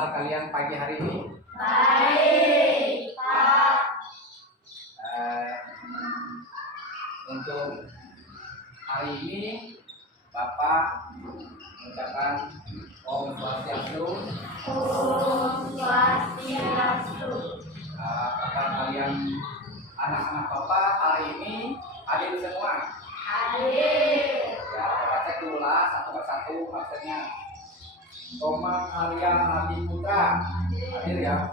kabar kalian pagi hari ini? Baik, Pak. Untuk hari ini Bapak mengucapkan Om Swastiastu. Om Swastiastu. Apakah kalian anak-anak Bapak hari ini hadir semua? Hadir. Ya, Bapak cek dulu lah satu persatu absennya. Tomang Arya Hadi Putra hadir ya.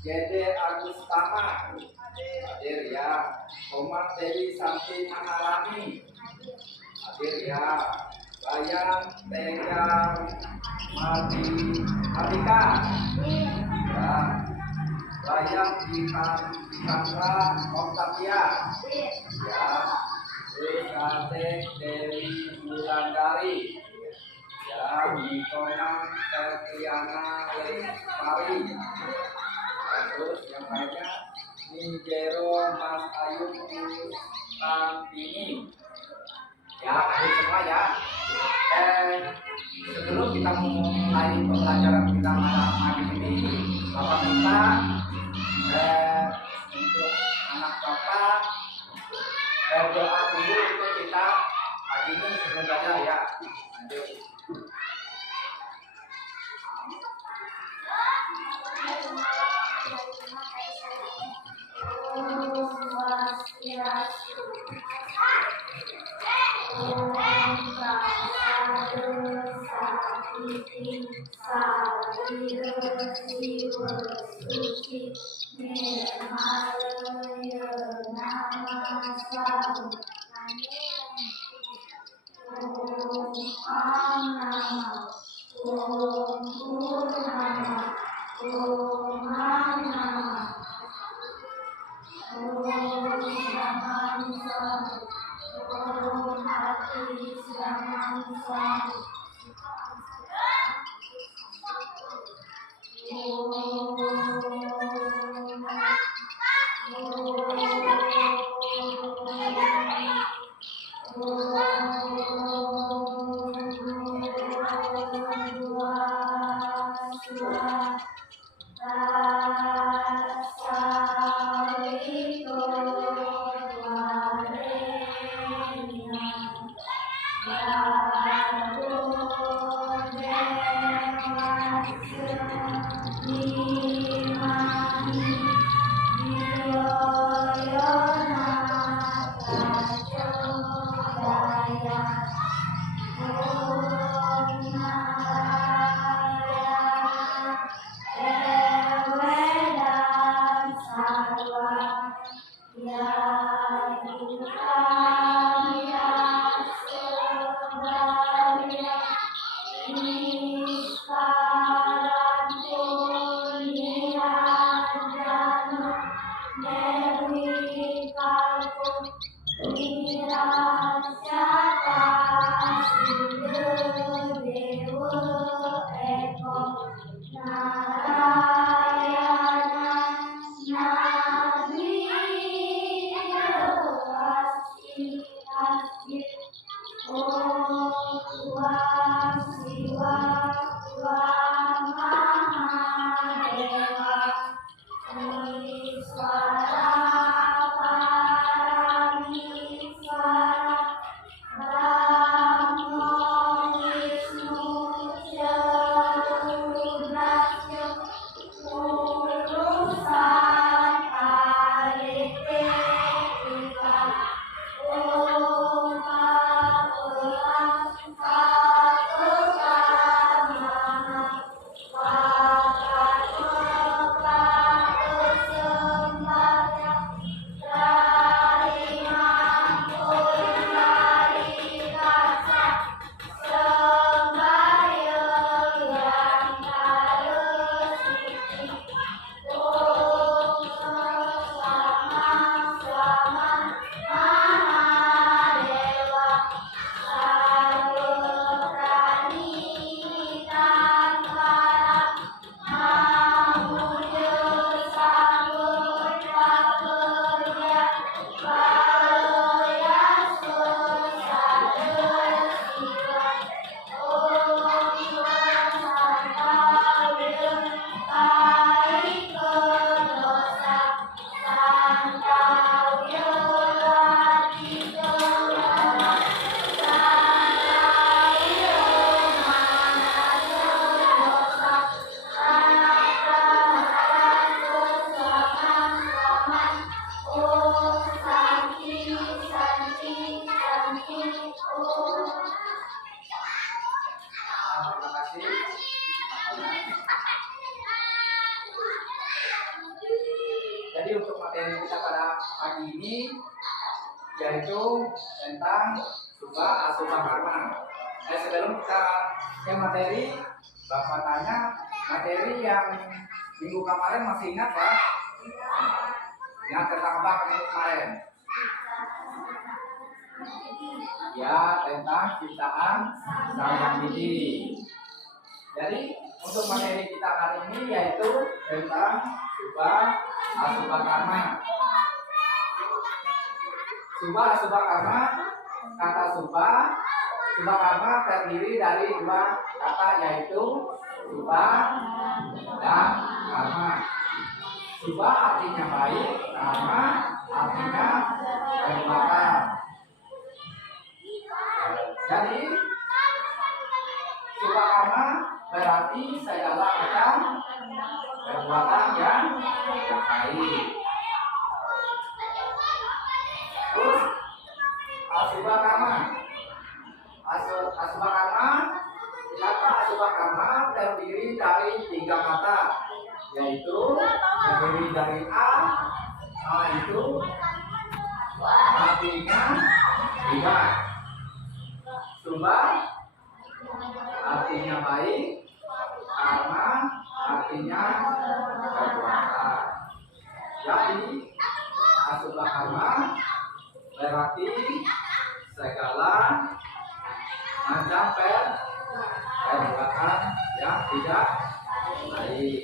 Gede Agustama hadir ya. Tomang Dewi Santi Maharani hadir ya. Bayang Tegar Mardika ya. Bayang Dikandra Octavia ya. Dewi Dewi Wulandari ya. Nikonang Tetiana Lestari. Terus yang lainnya Nijero Mas Ayu Tantini ya, hadir semua ya. Sebelum kita mulai pembelajaran kita malam hari ini, Bapak minta untuk anak Bapak berdoa dulu untuk kita hari ini sebelum belajar ya. Lanjut. pagi ini yaitu tentang subah asubah karma. Sebelum kita ke materi, Bapak tanya materi yang minggu kemarin masih ingat ya? Ingat tentang apa minggu kemarin? Ya, tentang ciptaan Sang Hyang Widi. Jadi untuk materi kita hari ini yaitu tentang subah asubah karma. Subah asubah karma, kata subah karma terdiri dari dua kata yaitu subah dan karma. Subah artinya baik, karma artinya perbuatan. Jadi subah karma berarti segala macam perbuatan yang baik. Terus asubah karma. Asubah karma, kata asubah karma terdiri dari tiga kata, yaitu terdiri dari a itu artinya tiga, subah artinya baik, karma artinya perbuatan. Jadi asubah karma berarti segala macam perbuatan yang tidak baik.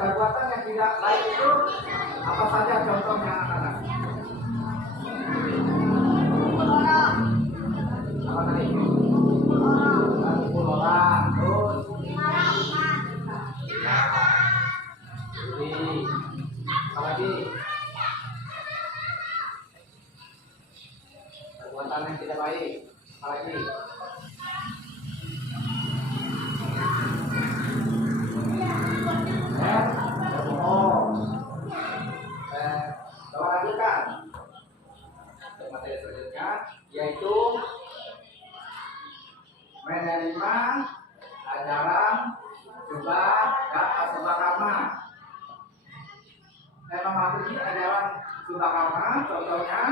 Perbuatan yang tidak baik itu apa saja contohnya anak-anak? Apa tadi? Pukul orang, terus judi, apa lagi? Perbuatan yang tidak baik, apa lagi? Berbohong. Coba lanjutkan. Untuk materi selanjutnya yaitu menerima ajaran subah dan asubah karma. Memahami ajaran subah karma, contohnya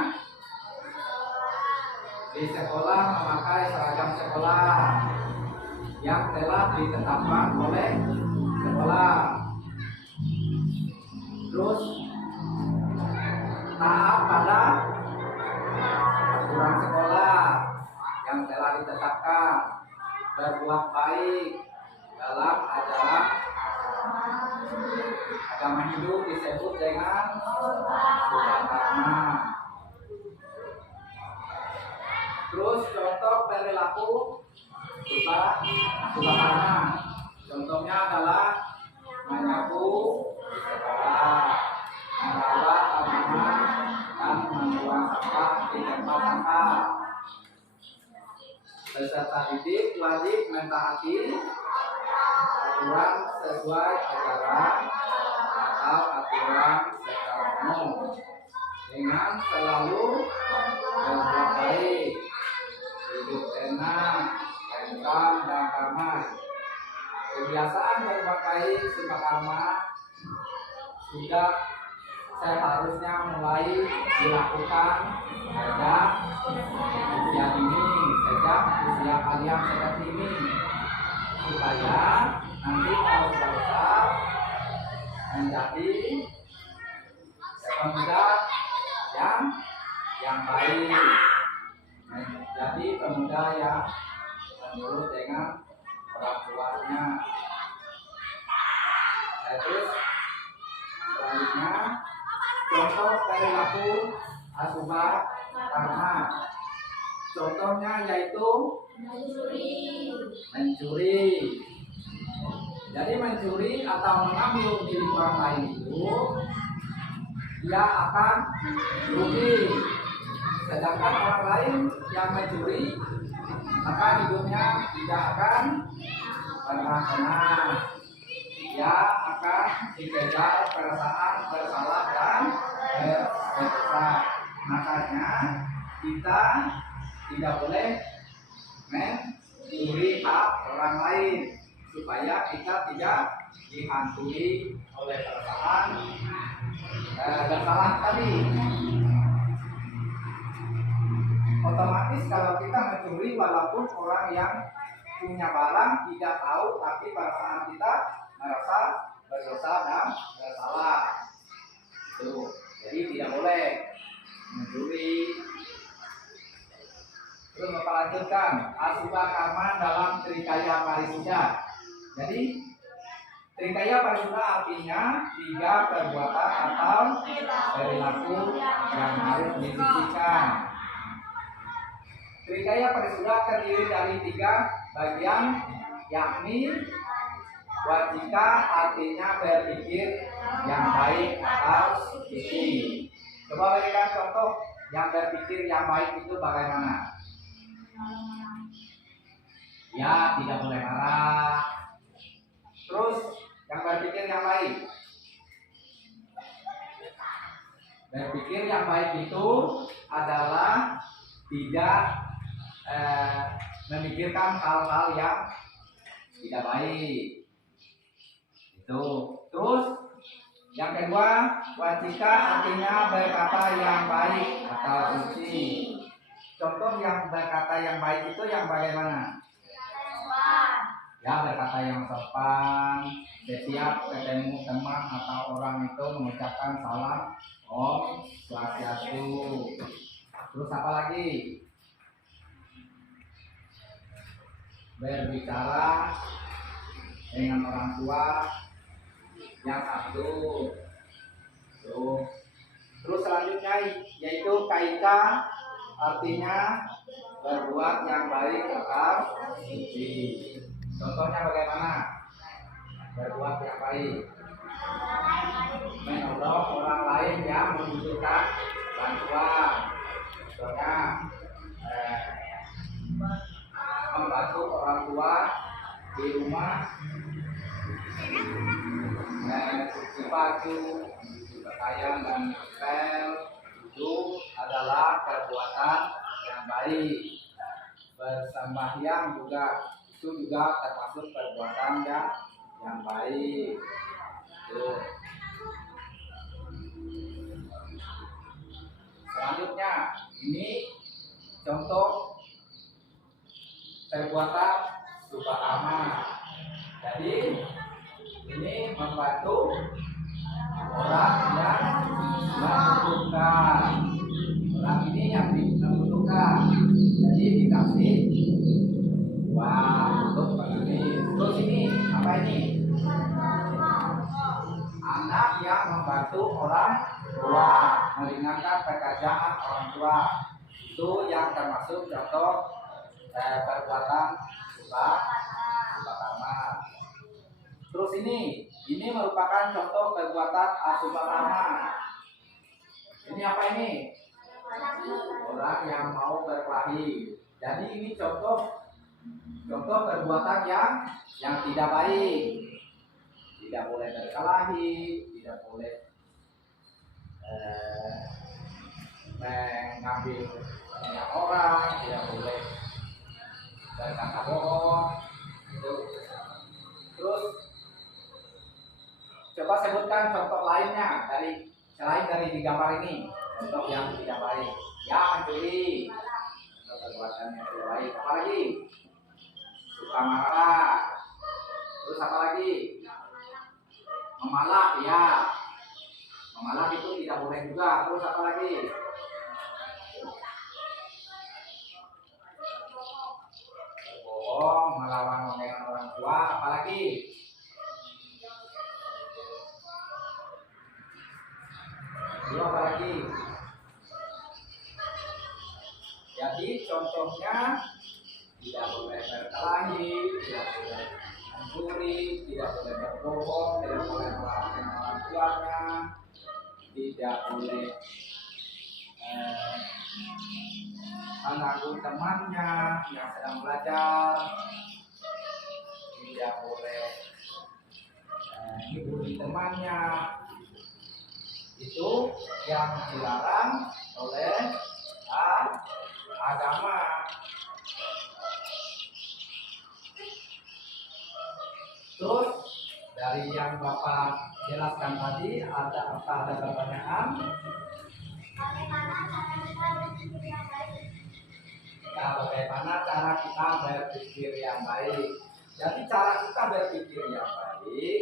di sekolah memakai seragam sekolah yang telah ditetapkan oleh sekolah. Terus taat pada aturan sekolah yang telah ditetapkan, berbuat baik dalam ajaran agama Hindu disebut dengan subah karma. Terus contoh perilaku subah karma, contohnya adalah menyapu di sekolah, merawat tanaman, dan membuang sampah di tempat sampah. Peserta didik wajib mentaati aturan sesuai ajaran atau aturan secara umum dengan selalu berbuat baik, hidup tenang, tentram, dan damai. Kebiasaan berbuat baik subah karma sudah seharusnya mulai dilakukan sejak usia dini, sejak usia kalian seperti ini, supaya nanti kalau sudah besar menjadi pemuda yang baik, menjadi pemuda yang menurut dengan orang tuanya. Terus selanjutnya contoh perilaku asubah karma, contohnya yaitu mencuri. Jadi mencuri atau mengambil milik orang lain itu dia akan rugi, sedangkan orang lain yang mencuri maka hidupnya tidak akan pernah tenang. Dia akan dikejar perasaan bersalah dan berdosa. Makanya kita tidak boleh mencuri hak orang lain supaya kita tidak dihantui oleh perasaan kesalahan tadi. Otomatis kalau kita mencuri, walaupun orang yang punya barang tidak tahu, tapi perasaan kita merasa berdosa dan bersalah. Itu. Jadi tidak boleh mencuri. Terus Bapak lanjutkan, asubha karma dalam trikaya parisuddha. Jadi trikaya parisuddha artinya 3 perbuatan atau perilaku yang harus disucikan. Trikaya parisuddha terdiri dari 3 bagian, yakni wajika artinya berpikir yang baik atau suci. Coba berikan contoh yang berpikir yang baik itu bagaimana? Ya, tidak boleh marah. Terus yang berpikir yang baik. Berpikir yang baik itu adalah tidak memikirkan hal-hal yang tidak baik. Itu. Terus yang kedua, wajika artinya berkata yang baik atau suci. Contoh yang berkata yang baik itu yang bagaimana? Ya, berkata yang sopan. Setiap ketemu teman atau orang itu mengucapkan salam Om Swastiastu. Terus apa lagi? Berbicara dengan orang tua yang satu. Tuh. Terus selanjutnya yaitu kaita artinya berbuat yang baik atau suci. Contohnya bagaimana? Berbuat yang baik. Menolong orang lain yang membutuhkan bantuan. Contohnya membantu orang tua di rumah, cuci baju, pakaian dan pel, itu adalah perbuatan yang baik. Bersembahyang juga itu juga termasuk perbuatan yang baik. Tuh. Selanjutnya ini contoh perbuatan subhakama. Jadi ini membantu orang yang membutuhkan. Orang ini yang membutuhkan. Jadi dikasih uang untuk pengemis. Terus ini apa ini? Anak yang membantu orang tua, meringankan pekerjaan orang tua. Itu yang termasuk contoh perbuatan subhakama. Terus ini merupakan contoh perbuatan asubhakama. Ini apa ini? Orang yang mau berkelahi. Jadi ini contoh perbuatan yang tidak baik. Tidak boleh berkelahi, tidak boleh mengambil minyak orang, tidak boleh berkata bohong. Itu. Terus coba sebutkan contoh lainnya selain dari di gambar ini, contoh yang tidak baik. Ya, mencuri, contoh perbuatan yang tidak baik. Apa lagi? Suka marah. Terus apa lagi? Memalak, ya. Memalak itu tidak boleh juga. Terus apa lagi? Berbohong, melawan omongan orang tua. Apa lagi? Lalu apa lagi? Jadi contohnya tidak boleh berkelahi, tidak boleh mencuri, tidak boleh berbohong, tidak boleh melawan orang tuanya, tidak boleh mengganggu temannya yang sedang belajar, tidak boleh ngibuli temannya. Itu yang dilarang oleh agama. yang Bapak jelaskan tadi, ada pertanyaan? Ya, bagaimana cara kita berpikir yang baik? Jadi cara kita berpikir yang baik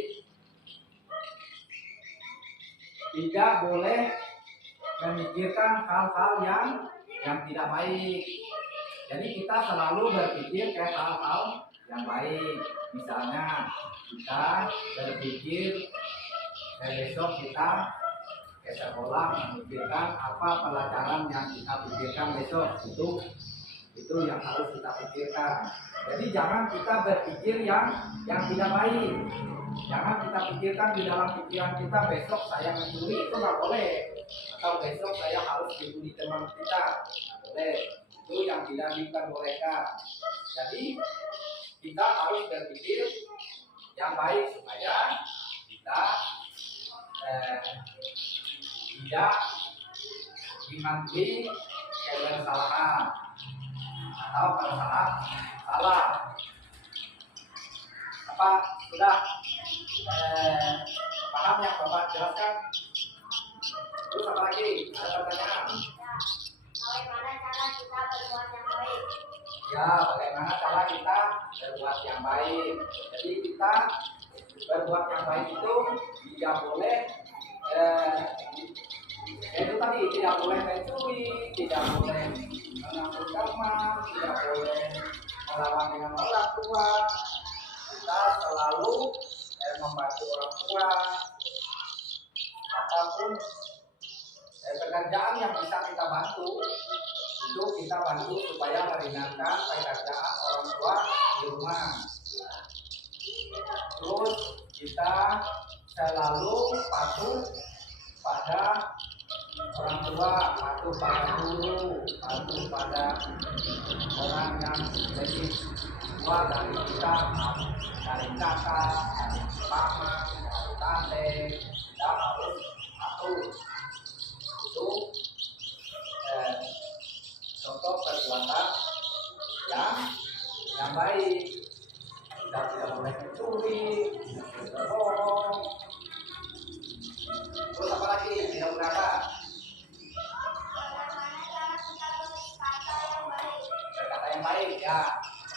tidak boleh memikirkan hal-hal yang tidak baik. Jadi kita selalu berpikir ke hal-hal yang baik. Misalnya kita berpikir besok kita ke sekolah memikirkan apa pelajaran yang kita pikirkan besok, itu yang harus kita pikirkan. Jadi jangan kita berpikir yang tidak baik. Jangan kita pikirkan di dalam pikiran kita besok saya mencuri, itu nggak boleh. Atau besok saya harus dibully teman kita, nggak boleh. Itu yang tidak diinginkan mereka. Jadi kita harus berpikir yang baik supaya kita tidak dimantui kesalahan atau kesalahan salah. Apa sudah paham yang Bapak jelaskan? Terus apa lagi? Ada pertanyaan? Bagaimana cara kita berbuat yang baik? Ya, bagaimana cara kita berbuat yang baik? Jadi kita berbuat yang baik itu tidak boleh itu tadi, tidak boleh mencuri, tidak boleh mengambil kamar, tidak boleh melawan dengan orang tua. Kita selalu membantu orang tua, apapun pekerjaan yang bisa kita bantu, itu kita bantu supaya meringankan pekerjaan orang tua di rumah. Terus kita selalu patuh pada orang tua, patuh pada guru, patuh pada orang yang lebih tua dari kita, dari kakak, dari paman, dari tante. Kita harus patuh. Itu contoh perbuatan yang baik. Kita tidak boleh mencuri, berbohong. Terus apa lagi? Tidak boleh apa? Berkata yang baik, ya.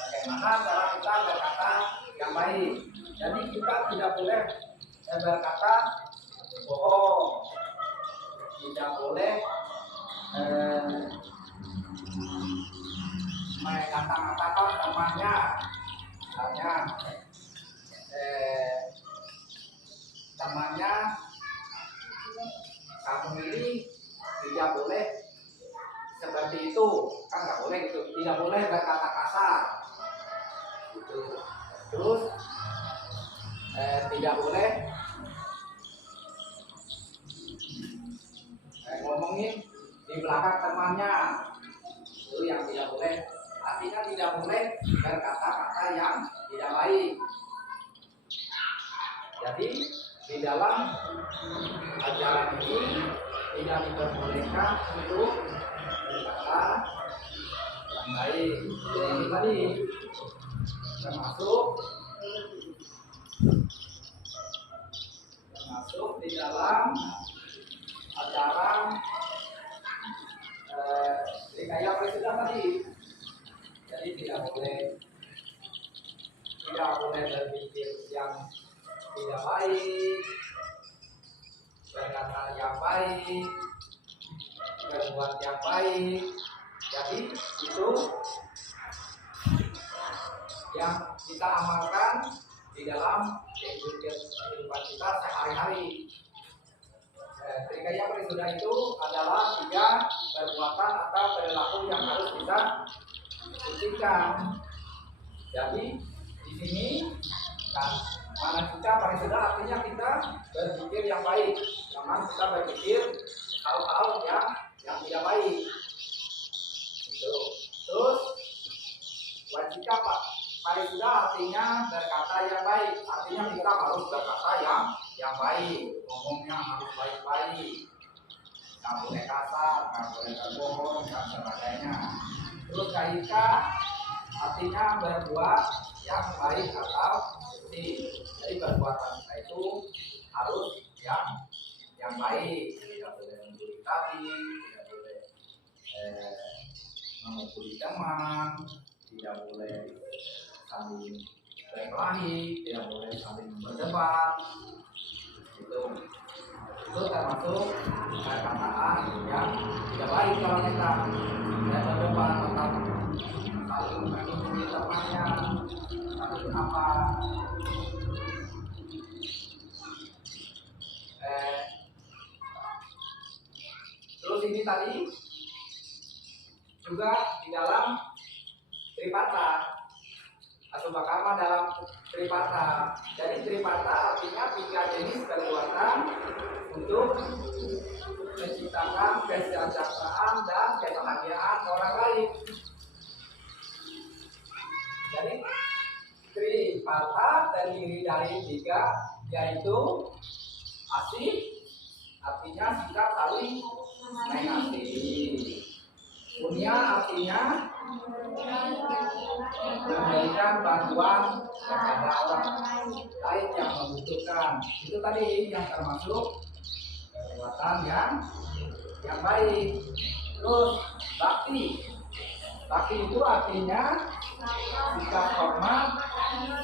Bagaimana cara kita berkata yang baik? Jadi kita tidak boleh berkata bohong, tidak boleh mengata-ngatakan temannya. Misalnya temannya kamu ini tidak boleh seperti itu, kan nggak boleh gitu, tidak boleh berkata kasar gitu. Terus tidak boleh ngomongin di belakang temannya, itu yang tidak boleh. Artinya tidak boleh berkata-kata yang tidak baik. Jadi di dalam ajaran ini tidak diperbolehkan untuk berkata yang baik. Jadi tadi termasuk di dalam ajaran kayak presiden tadi. Jadi tidak boleh berpikir yang tidak baik, berkata yang baik, berbuat yang baik. Jadi itu yang kita amalkan di dalam kehidupan kita sehari-hari. Trikaya Parisuda itu adalah 3 perbuatan atau perilaku yang harus kita sucikan. Jadi di sini kan Manasika Parisuda artinya kita berpikir yang baik, jangan kita berpikir hal-hal yang tidak baik. Gitu. Terus Wajika Parisuda artinya berkata yang baik, artinya kita harus berkata yang baik, ngomongnya harus baik-baik, nggak boleh kasar, nggak boleh berbohong dan sebagainya. Terus Kaika artinya berbuat yang baik atau suci. Jadi perbuatan kita itu harus yang baik, tidak boleh mencuri tadi, tidak boleh memukuli teman, tidak boleh saling berkelahi, tidak boleh saling berdebat. Itu termasuk perkataan yang tidak baik kalau kita berdebat tentang saling memukuli temannya, saling apa. Terus ini tadi juga di dalam Tripata, Asubha Karma dalam Tripata. Jadi Tripata artinya 3 jenis perbuatan untuk menciptakan kesejahteraan dan kebahagiaan orang lain. Jadi Tripata terdiri dari 3, yaitu asih, artinya sikap saling mengasih. Punya artinya memberikan bantuan kepada orang lain yang membutuhkan. Itu tadi yang termasuk perbuatan yang baik. Terus bakti. Bakti itu artinya sikap hormat,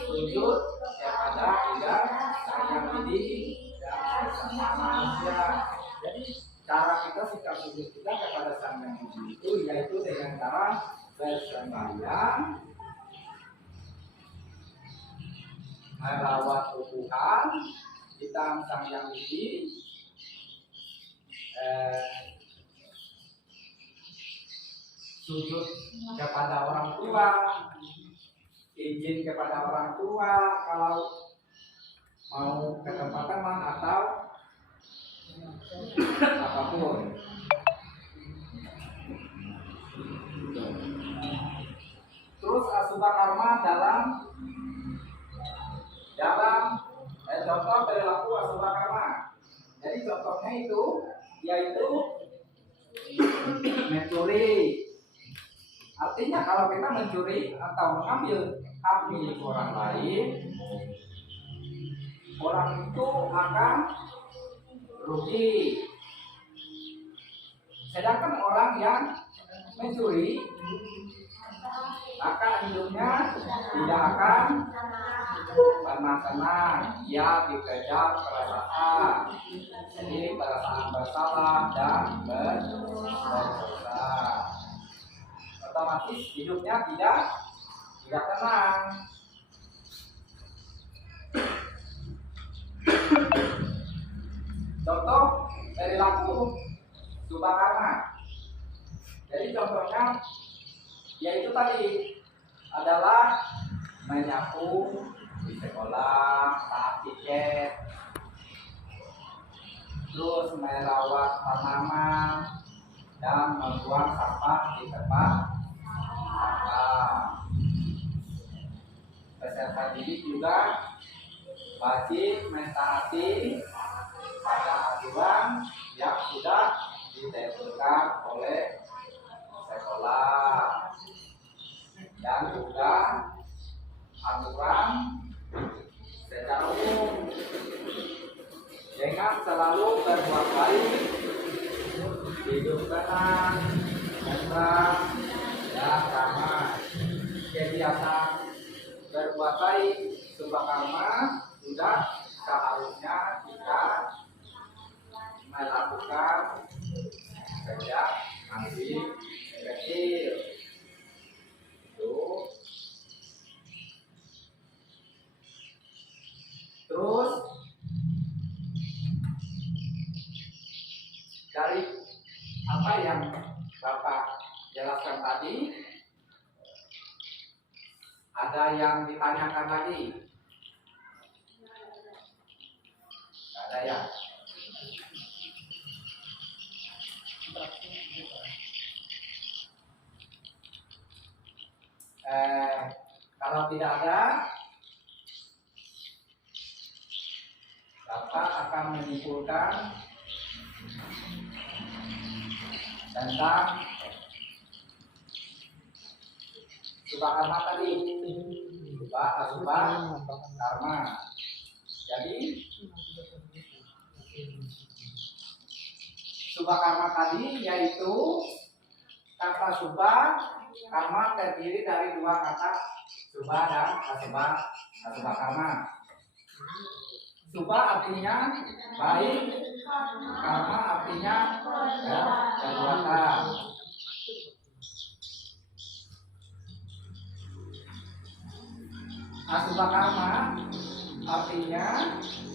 sujud kepada Buddha, sayang diri dan sesama manusia. Jadi cara kita sikap sujud kita kepada Sang Yang Widi itu yaitu dengan cara bersembahyang, merawat tubuhan kita Sang Yang Widi, sujud kepada orang tua, izin kepada orang tua kalau mau ke tempat teman atau apapun. Terus Asubha Karma dalam contoh perilaku Asubha Karma. Jadi contohnya itu yaitu mencuri. Artinya kalau kita mencuri atau mengambil hak milik orang lain, orang itu akan rugi. Sedangkan orang yang mencuri, maka hidupnya tidak akan pernah tenang. Ia dikejar perasaan, jadi perasaan bersalah dan berdosa. Otomatis hidupnya tidak tenang. Contoh perilaku Asubha Karma. Jadi contohnya yaitu tadi adalah menyapu di sekolah saat piket, terus merawat tanaman dan membuang sampah di tempat sampah. Peserta didik juga wajib mentaati pada aturan yang sudah ditentukan oleh sekolah dan juga aturan secara umum dengan selalu berbuat baik, hidup tenang, tentram, dan damai. Kebiasaan berbuat baik Asubha Karma sudah seharusnya kita melakukan sejak masih kecil. Terus dari apa yang Bapak jelaskan tadi, ada yang ditanyakan lagi? Ada ya? Kalau tidak ada, Bapak akan menyimpulkan tentang Asubha Karma tadi. Asubha Karma. Jadi subah karma tadi yaitu kata subah karma terdiri dari dua kata subah dan asubah karma. Subah artinya baik, karma artinya perbuatan. Asubah karma artinya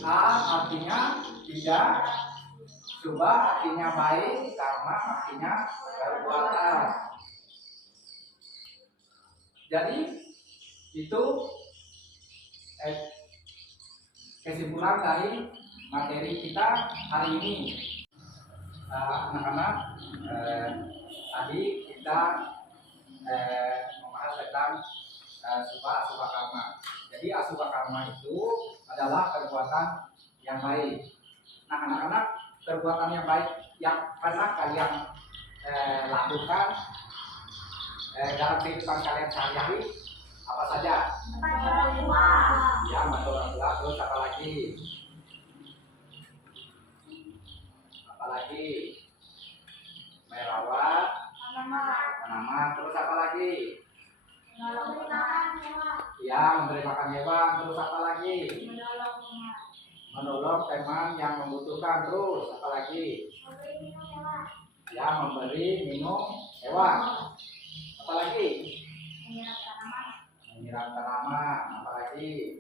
artinya tidak, subah artinya baik, karma artinya perbuatan. Jadi itu kesimpulan dari materi kita hari ini. Anak-anak, tadi kita membahas tentang subah karma. Jadi asubah karma itu adalah perbuatan yang baik. Nah, anak-anak, perbuatan yang baik yang pernah kalian lakukan dalam kehidupan kalian sehari-hari apa saja? Ya, bantu orang tua. Terus apa lagi? Apalagi? Merawat tanaman. Terus apa lagi? Ya, memberi makan hewan. Terus apa lagi? Menolong teman yang membutuhkan. Terus apa lagi? Ya, memberi minum hewan. Apa lagi? Menyiram tanaman. Apa lagi?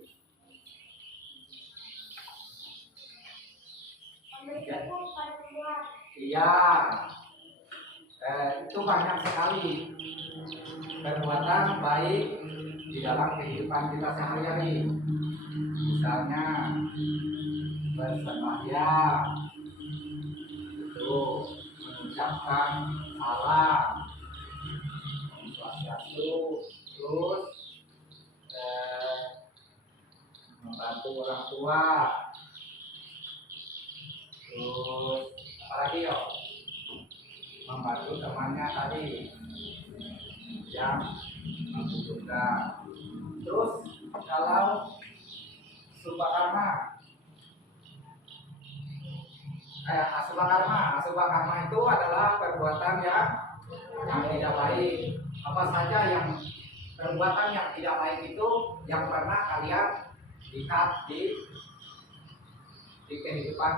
Iya, itu banyak sekali perbuatan baik di dalam kehidupan kita sehari-hari. Misalnya bersembahyang, itu mengucapkan salam, swastiastu, terus membantu orang tua, terus apa lagi yo? Membantu temannya tadi yang membutuhkan. Terus kalau subah karma, asubah karma itu adalah perbuatan yang tidak baik. Apa saja yang perbuatan yang tidak baik itu yang pernah kalian lihat di kehidupan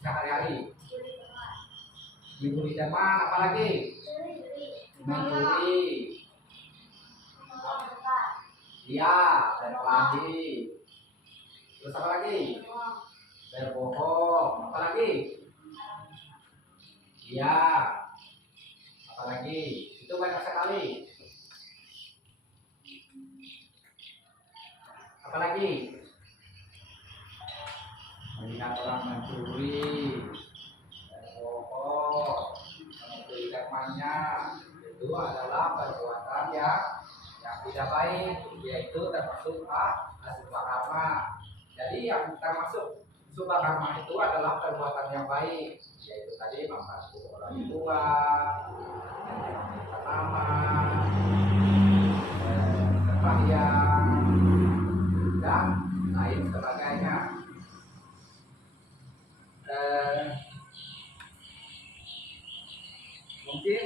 sehari-hari? Mencuri teman, apalagi? Mencuri. Iya, berkelahi. Terus apa lagi? Berbohong. Apa lagi? Iya. Apa lagi? Itu banyak sekali. Apa lagi? Melihat orang mencuri, berbohong, mencuri temannya, itu adalah perbuatan yang tidak baik, yaitu termasuk asubah karma. Jadi yang termasuk subah karma itu adalah perbuatan yang baik, yaitu tadi membantu orang tua, menyiram tanaman, sembahyang, dan lain sebagainya. Mungkin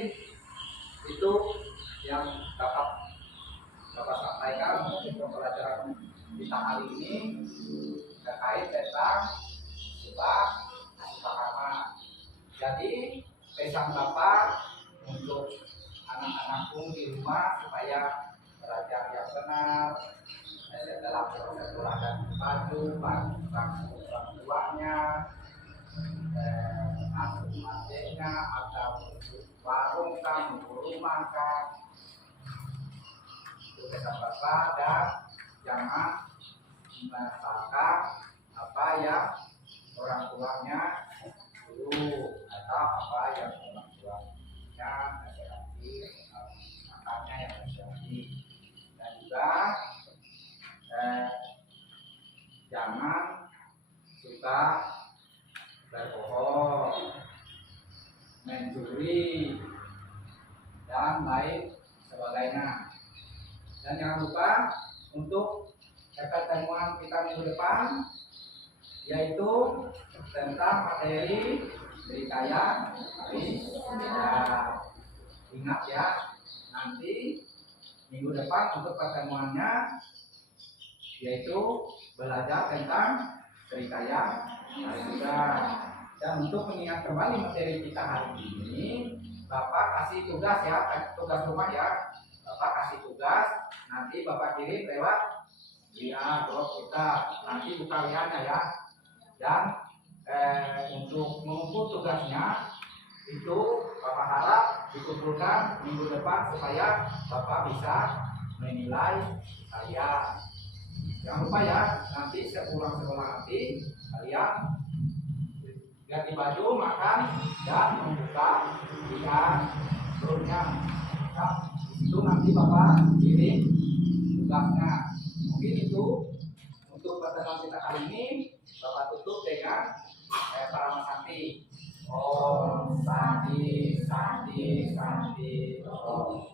itu yang dapat Bapak sampaikan untuk pembelajaran kita hari ini terkait tentang subah karma. Jadi pesan Bapak untuk anak-anakku di rumah supaya belajar yang benar dalam proses belajar baju orang tuanya, asuh adiknya atau warung kan, rumah kan. Pesan Bapak, dan jangan menasalkan apa yang orang tuanya dulu atau apa yang orang tuanya nasihati, makanya yang nasihati. Dan juga jangan suka berbohong, mencuri, dan lain sebagainya. Dan jangan lupa untuk pertemuan kita minggu depan, yaitu tentang materi Trikaya. Ingat ya, nanti minggu depan untuk pertemuannya yaitu belajar tentang Trikaya. Dan untuk mengingat kembali materi kita hari ini, Bapak kasih tugas ya, tugas rumah ya. Bapak kasih tugas, nanti Bapak kirim lewat via grup kita. Nanti buka lihatnya ya. Dan untuk mengumpul tugasnya itu Bapak harap dikumpulkan minggu depan supaya Bapak bisa menilai saya. Jangan lupa ya, nanti sepulang sekolah nanti kalian ganti baju, makan, dan membuka via grupnya. Nah, itu nanti Bapak kirim tugasnya. Mungkin itu untuk pertemuan kita kali ini. Bapak tutup dengan Parama Santi. Om Santi Santi Santi Om.